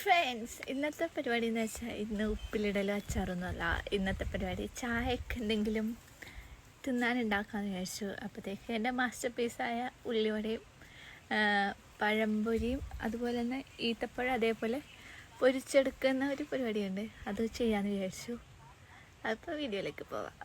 Friends, ഇന്നത്തെ പരിപാടി എന്ന് വെച്ചാൽ ഇന്ന് ഉപ്പിലിടലും അച്ചാറൊന്നുമല്ല. ഇന്നത്തെ പരിപാടി ചായക്ക് എന്തെങ്കിലും തിന്നാനുണ്ടാക്കാമെന്ന് വിചാരിച്ചു. അപ്പോഴത്തേക്ക് എൻ്റെ മാസ്റ്റർ പീസായ ഉള്ളിവടയും പഴംപൊരിയും അതുപോലെ തന്നെ ഈത്തപ്പഴം അതേപോലെ പൊരിച്ചെടുക്കുന്ന ഒരു പരിപാടിയുണ്ട്. അത് ചെയ്യാമെന്ന് വിചാരിച്ചു. അപ്പോൾ വീഡിയോയിലേക്ക് പോവാം.